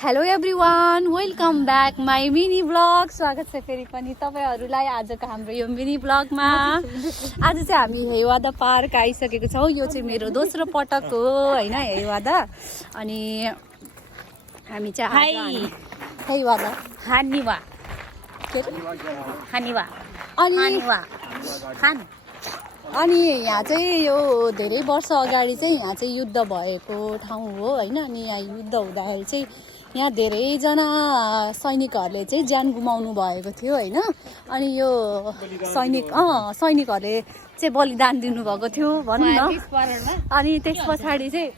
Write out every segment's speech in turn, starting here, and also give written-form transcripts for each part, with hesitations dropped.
Hello everyone, welcome back my mini blog. स्वागत छ फेरि पनि तपाईँहरूलाई आजको हाम्रो यो मिनी ब्लगमा। आज चाहिँ हामी हेवादा पार्क आइसकेको छौँ। यो चाहिँ मेरो दोस्रो पटक हो होइन हेवादा। अनि हामी चाहिँ हेवादा हानिवा हानिवा अनि यहाँ चाहिँ यो धेरै वर्ष अगाडि चाहिँ यहाँ चाहिँ युद्ध भएको ठाउँ हो होइन। अनि यहाँ युद्ध हुँदाखेरि चाहिँ यहाँ धेरैजना सैनिकहरूले चाहिँ ज्यान गुमाउनु भएको थियो होइन। अनि यो सैनिकहरूले चाहिँ बलिदान दिनुभएको थियो भनौँ न। अनि त्यस पछाडि चाहिँ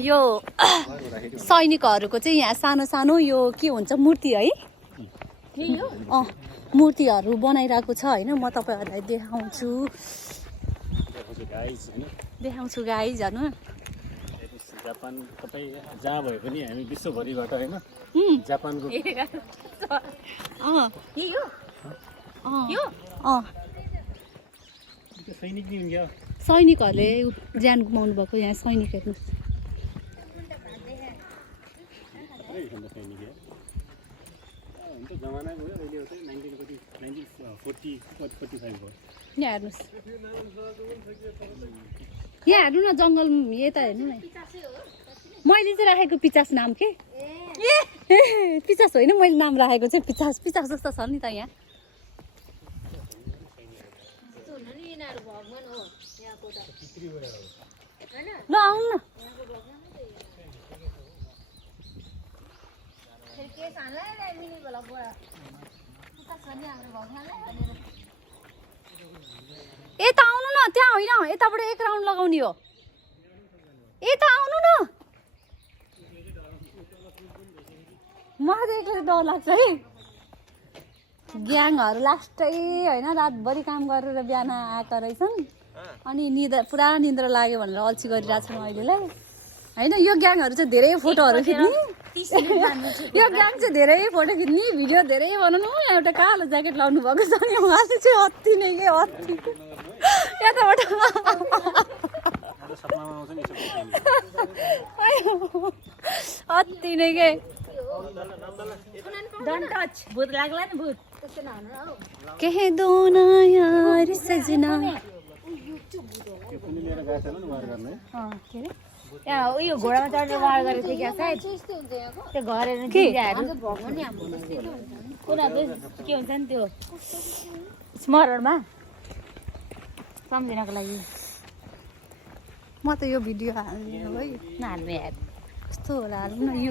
यो सैनिकहरूको चाहिँ यहाँ सानो सानो यो के हुन्छ मूर्ति है, मूर्तिहरू बनाइरहेको छ होइन। म तपाईँहरूलाई देखाउँछु गाइज हेर्नु। जापान तपाईँ जहाँ भए पनि हामी विश्वभरिबाट होइन जापानको सैनिक नि हुन्थ्यो। सैनिकहरूले ज्यान गुमाउनु भएको यहाँ सैनिक हेर्नु। जमाना गयो अहिले चाहिँ 1945 भयो। यहाँ हेर्नुहोस्, यहाँ हेर्नु न जङ्गल यता हेर्नु न। मैले चाहिँ राखेको पिचास नाम के पिचास होइन, मैले नाम राखेको चाहिँ पिचास जस्तो छ नि त यहाँ। ल आउनु न। यता आउनु न, त्यहाँ होइन, यताबाट एक राउन्ड लगाउने हो। यता आउनु न, मलाई त एक्लै डर लाग्छ है। ग्याङहरू लास्टै होइन रातभरि काम गरेर बिहान आएका रहेछन्। अनि पुरा निद्रा लाग्यो भनेर अल्छी गरिरहेको छन् अहिलेलाई होइन। यो ग्याङहरू चाहिँ धेरै फोटोहरू खिच्ने, यो ग्याङ चाहिँ धेरै फोटो खिच्ने, भिडियो धेरै बनाउनु। एउटा कालो ज्याकेट लाउनु भएको छ नि, उहाँले चाहिँ अति नै के अति यताबाट अति नै के भूत लाग्ला नि भूत कहे दो ना यार सजना। यहाँ उयो घोडामा चढेर वार गरेको थियो क्या सायद, त्यो घरहरू जिराहरू उनीहरूको के हुन्छ नि त्यो स्मरणमा सम्झिनको लागि। म त यो भिडियो हाल्नु है, नहाल्नु यार कस्तो होला हाल्नु न।